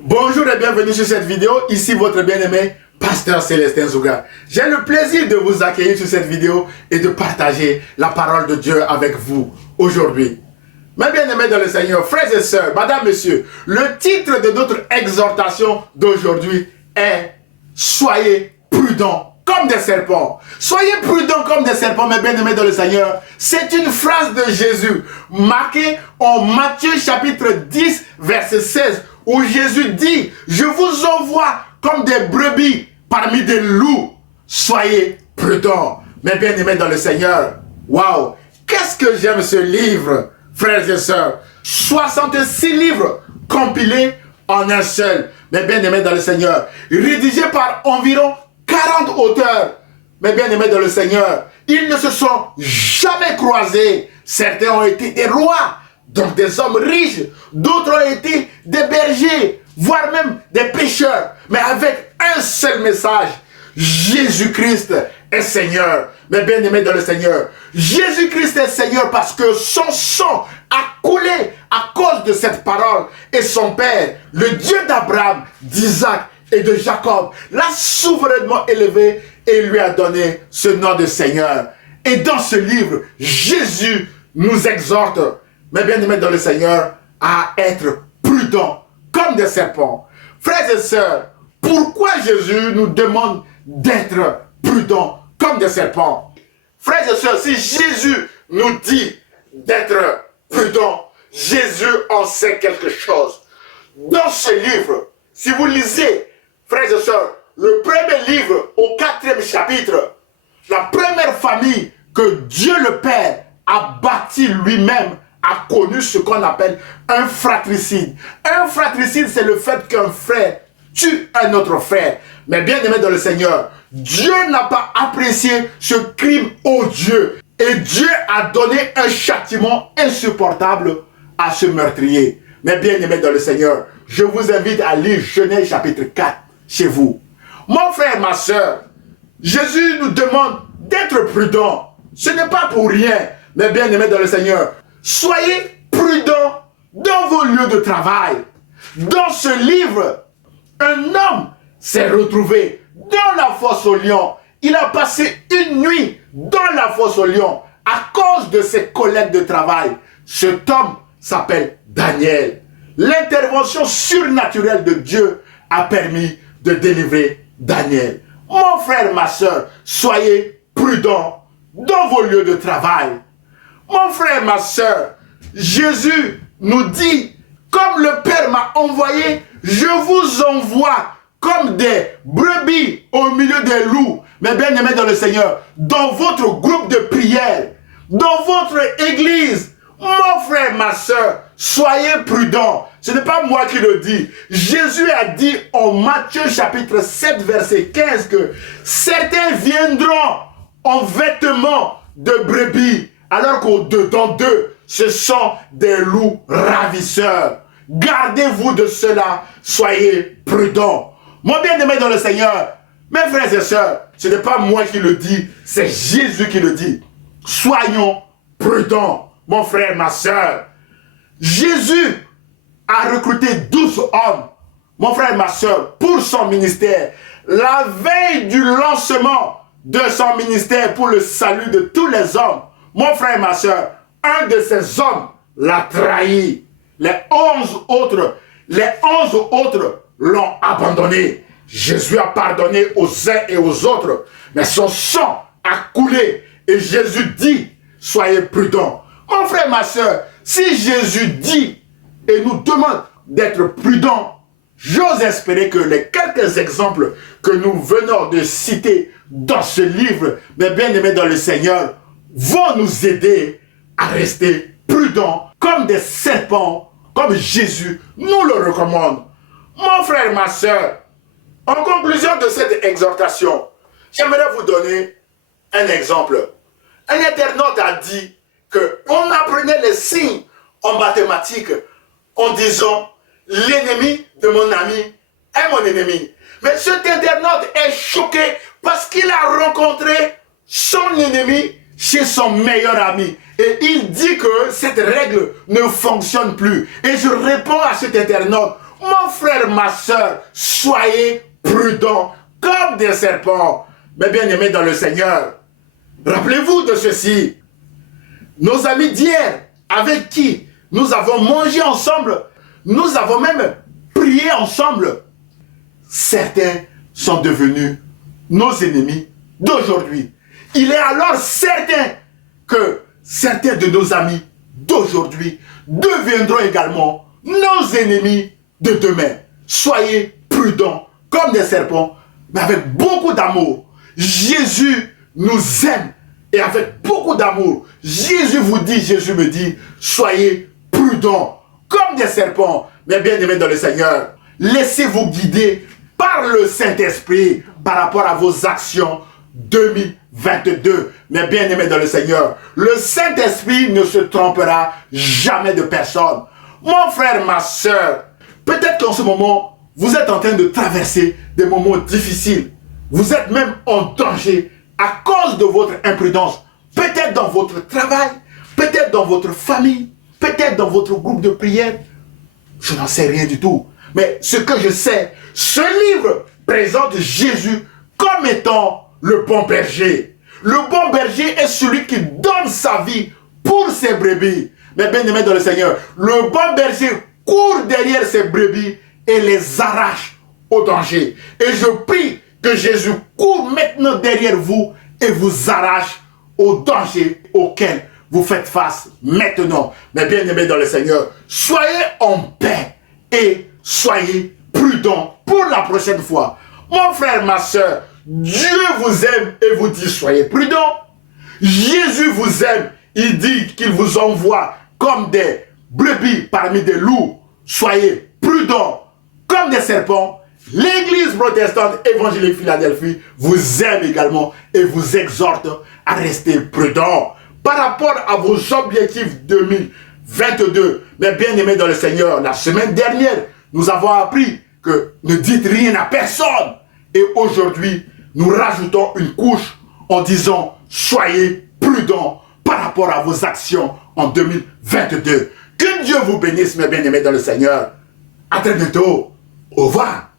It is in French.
Bonjour et bienvenue sur cette vidéo, ici votre bien-aimé Pasteur Célestin Zouga. J'ai le plaisir de vous accueillir sur cette vidéo et de partager la parole de Dieu avec vous aujourd'hui. Mes bien-aimés dans le Seigneur, frères et sœurs, madame, monsieur, le titre de notre exhortation d'aujourd'hui est « Soyez prudents comme des serpents ». Soyez prudents comme des serpents, mes bien-aimés dans le Seigneur. C'est une phrase de Jésus marquée en Matthieu chapitre 10, verset 16, où Jésus dit « Je vous envoie comme des brebis parmi des loups. Soyez prudents. » Mes bien-aimés dans le Seigneur, waouh, qu'est-ce que j'aime ce livre, frères et sœurs. 66 livres compilés en un seul. Mes bien-aimés dans le Seigneur, rédigés par environ 40 auteurs. Mes bien-aimés dans le Seigneur, ils ne se sont jamais croisés. Certains ont été des rois, donc des hommes riches. D'autres ont été des bergers, voire même des pêcheurs. Mais avec un seul message, Jésus-Christ est Seigneur. Mes bien-aimés dans le Seigneur, Jésus-Christ est Seigneur parce que son sang a coulé à cause de cette parole. Et son Père, le Dieu d'Abraham, d'Isaac et de Jacob, l'a souverainement élevé et lui a donné ce nom de Seigneur. Et dans ce livre, Jésus nous exhorte, mes bien-aimés dans le Seigneur, à être prudents comme des serpents. Frères et sœurs, pourquoi Jésus nous demande d'être prudents comme des serpents? Frères et sœurs, si Jésus nous dit d'être prudents, Jésus en sait quelque chose. Dans ce livre, si vous lisez, frères et sœurs, le premier livre au 4e chapitre, la première famille que Dieu le Père a bâtie lui-même a connu ce qu'on appelle un fratricide. Un fratricide, c'est le fait qu'un frère tue un autre frère. Mais bien aimé dans le Seigneur, Dieu n'a pas apprécié ce crime odieux. Et Dieu a donné un châtiment insupportable à ce meurtrier. Mais bien aimé dans le Seigneur, je vous invite à lire Genèse chapitre 4 chez vous. Mon frère, ma soeur, Jésus nous demande d'être prudents. Ce n'est pas pour rien, mais bien aimé dans le Seigneur, soyez prudents dans vos lieux de travail. Dans ce livre, un homme s'est retrouvé dans la fosse aux lions. Il a passé une nuit dans la fosse aux lions à cause de ses collègues de travail. Cet homme s'appelle Daniel. L'intervention surnaturelle de Dieu a permis de délivrer Daniel. Mon frère, ma soeur, soyez prudents dans vos lieux de travail. Mon frère, ma soeur, Jésus nous dit, comme le Père m'a envoyé, je vous envoie comme des brebis au milieu des loups. Mais bien aimés dans le Seigneur, dans votre groupe de prière, dans votre église, mon frère, ma soeur, soyez prudents. Ce n'est pas moi qui le dis. Jésus a dit en Matthieu chapitre 7 verset 15 que certains viendront en vêtements de brebis, alors qu'au-dedans d'eux, ce sont des loups ravisseurs. Gardez-vous de cela, soyez prudents. Mon bien-aimé dans le Seigneur, mes frères et sœurs, ce n'est pas moi qui le dis, c'est Jésus qui le dit. Soyons prudents, mon frère, ma sœur. Jésus a recruté 12 hommes, mon frère, ma sœur, pour son ministère. La veille du lancement de son ministère pour le salut de tous les hommes, mon frère, ma sœur, un de ces hommes l'a trahi. Les 11 autres l'ont abandonné. Jésus a pardonné aux uns et aux autres, mais son sang a coulé. Et Jésus dit, soyez prudents. Mon frère, ma soeur, si Jésus dit et nous demande d'être prudents, j'ose espérer que les quelques exemples que nous venons de citer dans ce livre, mes bien-aimés dans le Seigneur, vont nous aider à rester prudents comme des serpents, comme Jésus nous le recommande. Mon frère, ma soeur, en conclusion de cette exhortation, j'aimerais vous donner un exemple. Un internaute a dit qu'on apprenait les signes en mathématiques en disant « l'ennemi de mon ami est mon ennemi ». Mais cet internaute est choqué parce qu'il a rencontré son ennemi chez son meilleur ami. Et il dit que cette règle ne fonctionne plus. Et je réponds à cet internaute, Mon frère, ma soeur, soyez prudents comme des serpents. Mes bien-aimés dans le Seigneur, rappelez-vous de ceci. Nos amis d'hier, avec qui nous avons mangé ensemble, nous avons même prié ensemble. Certains sont devenus nos ennemis d'aujourd'hui. Il est alors certain que certains de nos amis d'aujourd'hui deviendront également nos ennemis de demain. Soyez prudents comme des serpents, mais avec beaucoup d'amour. Jésus nous aime et avec beaucoup d'amour. Jésus me dit, soyez prudents comme des serpents, mais bien-aimés dans le Seigneur. Laissez-vous guider par le Saint-Esprit par rapport à vos actions 2022. Mais bien-aimés dans le Seigneur, le Saint-Esprit ne se trompera jamais de personne. Mon frère, ma soeur, peut-être qu'en ce moment, vous êtes en train de traverser des moments difficiles. Vous êtes même en danger à cause de votre imprudence. Peut-être dans votre travail, peut-être dans votre famille, peut-être dans votre groupe de prière. Je n'en sais rien du tout. Mais ce que je sais, ce livre présente Jésus comme étant le bon berger. Le bon berger est celui qui donne sa vie pour ses brebis. Mais bien aimé dans le Seigneur, le bon berger court derrière ses brebis et les arrache au danger. Et je prie que Jésus court maintenant derrière vous et vous arrache au danger auquel vous faites face maintenant. Mais bien aimé dans le Seigneur, soyez en paix et soyez prudents pour la prochaine fois. Mon frère, ma soeur, Dieu vous aime et vous dit soyez prudents. Jésus vous aime, il dit qu'il vous envoie comme des brebis parmi des loups. Soyez prudents comme des serpents. L'Église protestante évangélique Philadelphie vous aime également et vous exhorte à rester prudents par rapport à vos objectifs 2022. Mais bien aimés dans le Seigneur, la semaine dernière, nous avons appris que ne dites rien à personne. Et aujourd'hui, nous rajoutons une couche en disant soyez prudents par rapport à vos actions en 2022. Que Dieu vous bénisse, mes bien-aimés dans le Seigneur. À très bientôt. Au revoir.